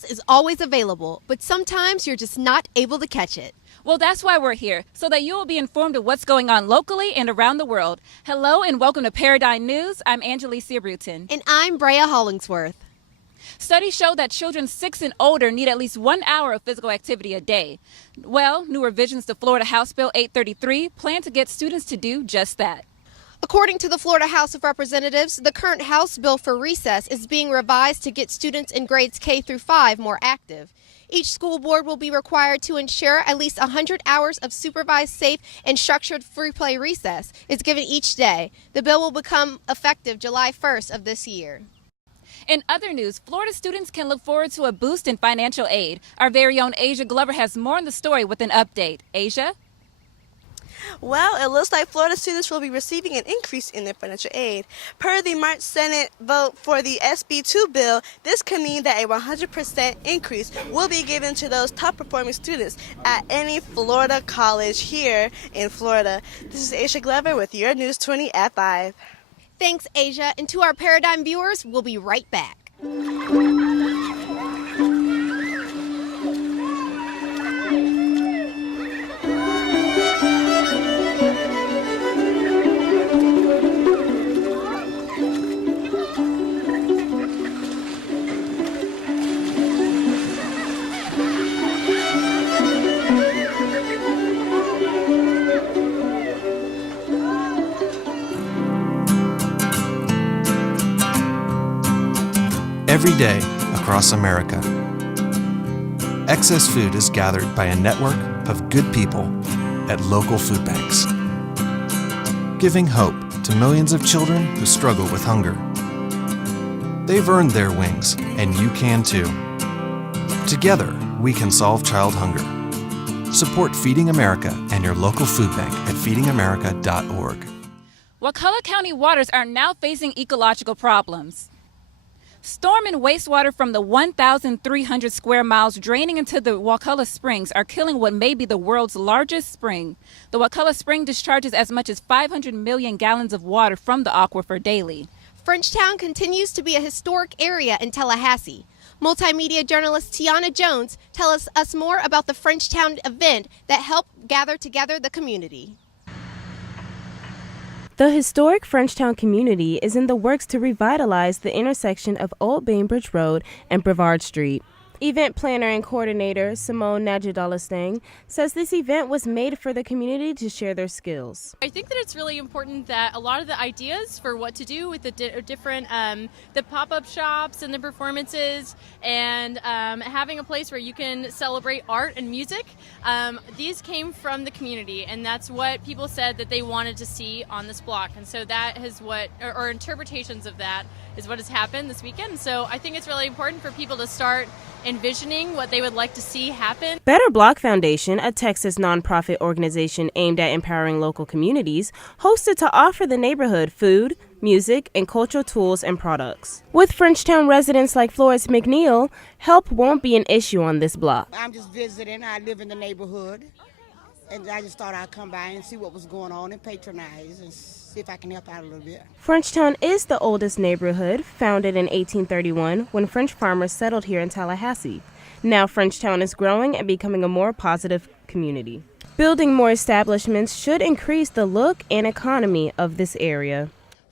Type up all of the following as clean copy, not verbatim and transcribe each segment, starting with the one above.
news is always available, but sometimes you're just not able to catch it. Well, that's why we're here, so that you will be informed of what's going on locally and around the world. Hello and welcome to Paradigm News. I'm Angelicia Bruton. And I'm Brea Hollingsworth. Studies show that children 6 and older need at least 1 hour of physical activity a day. Well, new revisions to Florida House Bill 833 plan to get students to do just that. According to the Florida House of Representatives, the current House bill for recess is being revised to get students in grades K through 5 more active. Each school board will be required to ensure at least 100 hours of supervised, safe, and structured free play recess is given each day. The bill will become effective July 1st of this year. In other news, Florida students can look forward to a boost in financial aid. Our very own Asia Glover has more on the story with an update. Asia? Well, it looks like Florida students will be receiving an increase in their financial aid. Per the March Senate vote for the SB 2 bill, this could mean that a 100% increase will be given to those top-performing students at any Florida college here in Florida. This is Asia Glover with your News 20 at 5. Thanks, Asia. And to our Paradigm viewers, we'll be right back. Every day across America, excess food is gathered by a network of good people at local food banks, giving hope to millions of children who struggle with hunger. They've earned their wings, and you can too. Together, we can solve child hunger. Support Feeding America and your local food bank at feedingamerica.org. Wakulla County waters are now facing ecological problems. Storm and wastewater from the 1,300 square miles draining into the Wakulla Springs are killing what may be the world's largest spring. The Wakulla Spring discharges as much as 500 million gallons of water from the aquifer daily. Frenchtown continues to be a historic area in Tallahassee. Multimedia journalist Tiana Jones tells us more about the Frenchtown event that helped gather together the community. The historic Frenchtown community is in the works to revitalize the intersection of Old Bainbridge Road and Brevard Street. Event planner and coordinator Simone Najidalastang says this event was made for the community to share their skills. I think that it's really important that a lot of the ideas for what to do with the different the pop-up shops and the performances and having a place where you can celebrate art and music, these came from the community, and that's what people said that they wanted to see on this block. And so that is what, or interpretations of that, is what has happened this weekend. So I think it's really important for people to start envisioning what they would like to see happen. Better Block Foundation, a Texas nonprofit organization aimed at empowering local communities, hosted to offer the neighborhood food, music, and cultural tools and products. With Frenchtown residents like Florence McNeil, help won't be an issue on this block. I'm just visiting. I live in the neighborhood, and I just thought I'd come by and see what was going on and patronize and see if I can help out a little bit. Frenchtown is the oldest neighborhood, founded in 1831 when French farmers settled here in Tallahassee. Now Frenchtown is growing and becoming a more positive community. Building more establishments should increase the look and economy of this area.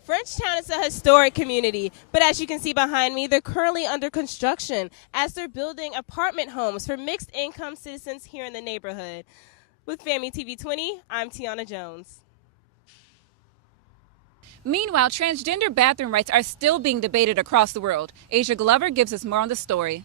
Frenchtown is a historic community, but as you can see behind me, they're currently under construction as they're building apartment homes for mixed income citizens here in the neighborhood. With Family TV 20, I'm Tiana Jones. Meanwhile, transgender bathroom rights are still being debated across the world. Asia Glover gives us more on the story.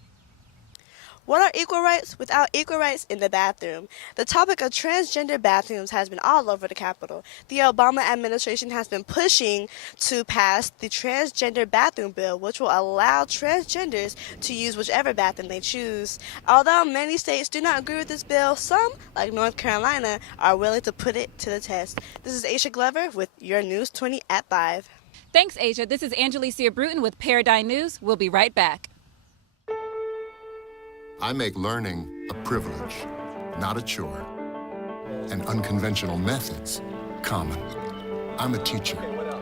What are equal rights without equal rights in the bathroom? The topic of transgender bathrooms has been all over the Capitol. The Obama administration has been pushing to pass the transgender bathroom bill, which will allow transgenders to use whichever bathroom they choose. Although many states do not agree with this bill, some, like North Carolina, are willing to put it to the test. This is Asia Glover with your News 20 at 5. Thanks, Asia. This is Angelicia Bruton with Paradigm News. We'll be right back. I make learning a privilege, not a chore, and unconventional methods common. I'm a teacher.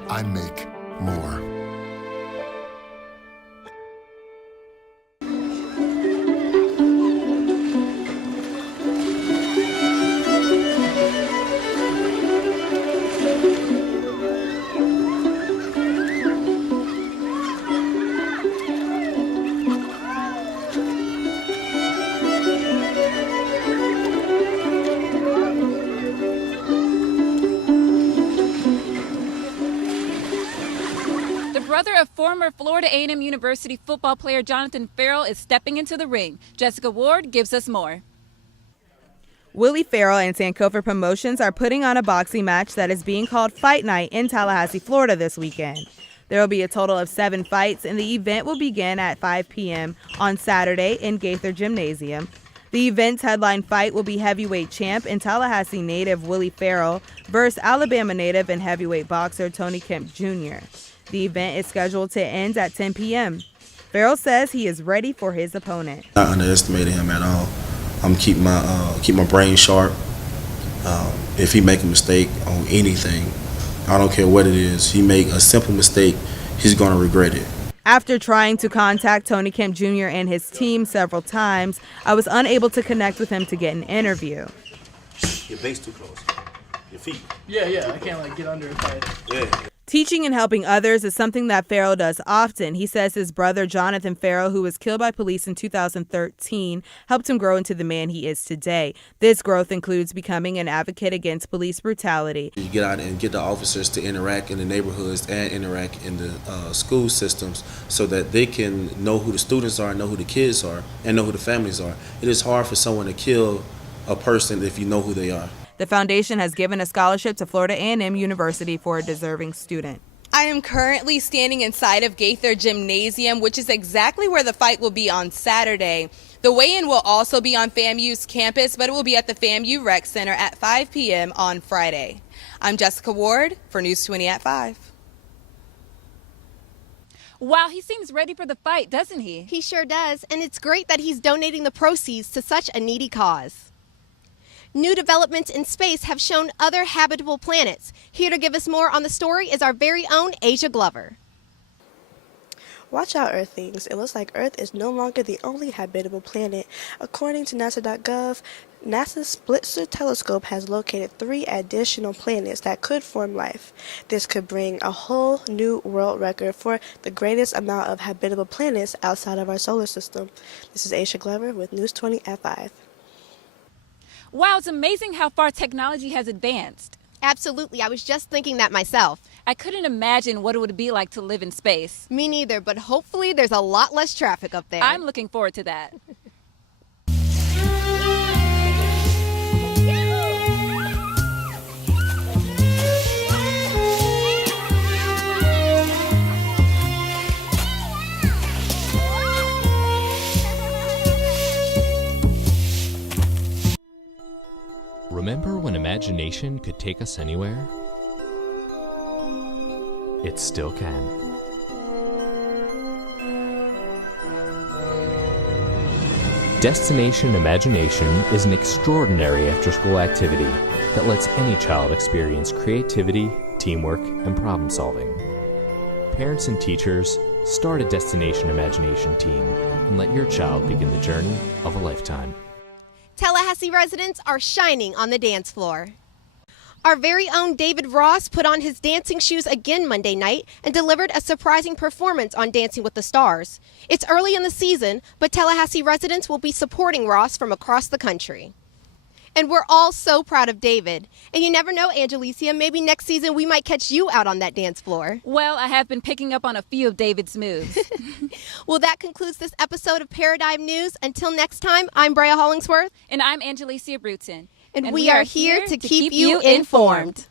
I make more. brother of former Florida A&M University football player Jonathan Ferrell is stepping into the ring. Jessica Ward gives us more. Willie Ferrell and Sankofa Promotions are putting on a boxing match that is being called Fight Night in Tallahassee, Florida this weekend. There will be a total of 7 fights, and the event will begin at 5 p.m. on Saturday in Gaither Gymnasium. The event's headline fight will be heavyweight champ and Tallahassee native Willie Ferrell versus Alabama native and heavyweight boxer Tony Kemp Jr. The event is scheduled to end at 10 p.m. Ferrell says he is ready for his opponent. Not underestimating him at all. I'm keep my brain sharp. If he make a mistake on anything, I don't care what it is, he make a simple mistake, he's going to regret it. After trying to contact Tony Kemp Jr. and his team several times, I was unable to connect with him to get an interview. Your base too close. Your feet. Yeah, I can't get under his head. Yeah. Teaching and helping others is something that Ferrell does often. He says his brother Jonathan Ferrell, who was killed by police in 2013, helped him grow into the man he is today. This growth includes becoming an advocate against police brutality. You get out and get the officers to interact in the neighborhoods and interact in the school systems so that they can know who the students are, know who the kids are, and know who the families are. It is hard for someone to kill a person if you know who they are. The foundation has given a scholarship to Florida A&M University for a deserving student. I am currently standing inside of Gaither Gymnasium, which is exactly where the fight will be on Saturday. The weigh-in will also be on FAMU's campus, but it will be at the FAMU Rec Center at 5 p.m. on Friday. I'm Jessica Ward for News 20 at 5. Wow, he seems ready for the fight, doesn't he? He sure does, and it's great that he's donating the proceeds to such a needy cause. New developments in space have shown other habitable planets. Here to give us more on the story is our very own Asia Glover. Watch out, Earthlings. It looks like Earth is no longer the only habitable planet. According to NASA.gov, NASA's Spitzer telescope has located 3 additional planets that could form life. This could bring a whole new world record for the greatest amount of habitable planets outside of our solar system. This is Asia Glover with News 20 at 5. Wow, it's amazing how far technology has advanced. Absolutely, I was just thinking that myself. I couldn't imagine what it would be like to live in space. Me neither, but hopefully there's a lot less traffic up there. I'm looking forward to that. Remember when imagination could take us anywhere? It still can. Destination Imagination is an extraordinary after-school activity that lets any child experience creativity, teamwork, and problem-solving. Parents and teachers, start a Destination Imagination team and let your child begin the journey of a lifetime. Tallahassee residents are shining on the dance floor. Our very own David Ross put on his dancing shoes again Monday night and delivered a surprising performance on Dancing with the Stars. It's early in the season, but Tallahassee residents will be supporting Ross from across the country. And we're all so proud of David. And you never know, Angelicia, maybe next season we might catch you out on that dance floor. Well, I have been picking up on a few of David's moves. Well, that concludes this episode of Paradigm News. Until next time, I'm Brea Hollingsworth. And I'm Angelicia Bruton. And we are here to keep you informed.